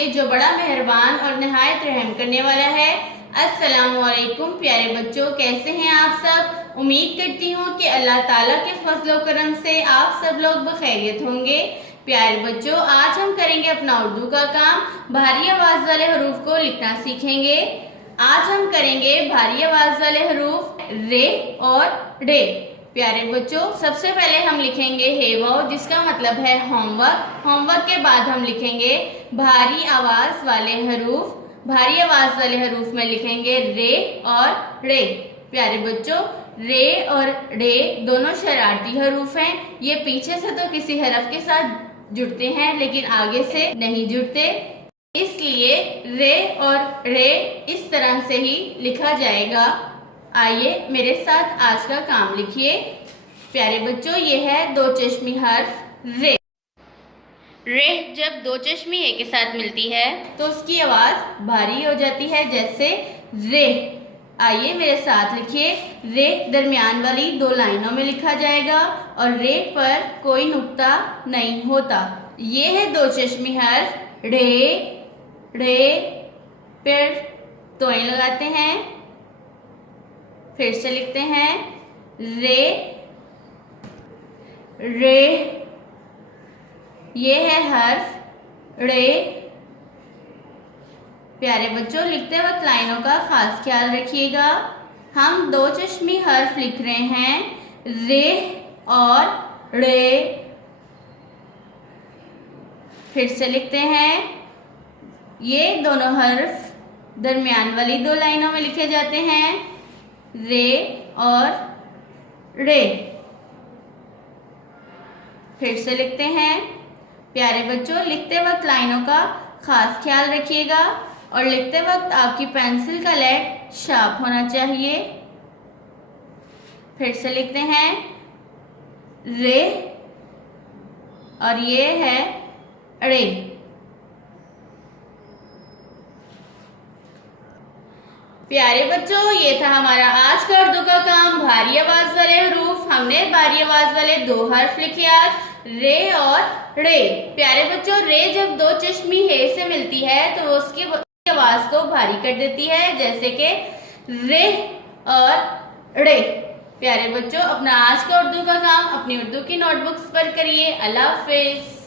से जो बड़ा मेहरबान और निहायत रहम करने वाला है। अस्सलामुअलैकुम प्यारे बच्चों, कैसे हैं आप सब। उम्मीद करती हूँ कि अल्लाह ताला के फजल व करम से आप सब लोग बखैरियत होंगे। प्यारे बच्चों, आज हम करेंगे अपना उर्दू का काम। भारी आवाज वाले हरूफ को लिखना सीखेंगे। आज हम करेंगे भारी आवाज वाले हरूफ रे और डे। प्यारे बच्चों, सबसे पहले हम लिखेंगे हेवाओ, जिसका मतलब है होमवर्क। होमवर्क के बाद हम लिखेंगे भारी आवाज वाले हरूफ। भारी आवाज वाले हरूफ में लिखेंगे रे और रे। प्यारे बच्चों, रे और डे दोनों शरारती हरूफ हैं। ये पीछे से तो किसी हरफ के साथ जुड़ते हैं लेकिन आगे से नहीं जुड़ते, इसलिए रे और रे इस तरह से ही लिखा जाएगा। आइए मेरे साथ आज का काम लिखिए। प्यारे बच्चों, ये है दो चश्मी हर्फ रे। रे जब दो चश्मी ए के साथ मिलती है तो उसकी आवाज भारी हो जाती है, जैसे रे। आइए मेरे साथ लिखिए। रे दरमियान वाली दो लाइनों में लिखा जाएगा और रे पर कोई नुक्ता नहीं होता। ये है दो चश्मी हर्फ रे। रे फिर तोएं लगाते हैं, फिर से लिखते हैं रे रे। ये है हर्फ रे। प्यारे बच्चों, लिखते वक्त लाइनों का खास ख्याल रखिएगा। हम दो चश्मी हर्फ लिख रहे हैं रे और रे। फिर से लिखते हैं। ये दोनों हर्फ दरमियान वाली दो लाइनों में लिखे जाते हैं रे और रे। फिर से लिखते हैं। प्यारे बच्चों, लिखते वक्त लाइनों का खास ख्याल रखिएगा और लिखते वक्त आपकी पेंसिल का लेड शार्प होना चाहिए। फिर से लिखते हैं रे और ये है रे। प्यारे बच्चों, ये था हमारा आज का उर्दू का काम, भारी आवाज वाले हरूफ। हमने भारी आवाज वाले दो हर्फ लिखे आज, रे और रे। प्यारे बच्चों, रे जब दो चश्मी हे से मिलती है तो वो उसकी आवाज को भारी कर देती है, जैसे कि रे और रे। प्यारे बच्चों, अपना आज का उर्दू का काम अपनी उर्दू की नोटबुक्स पर करिए। अल्लाह हाफिज।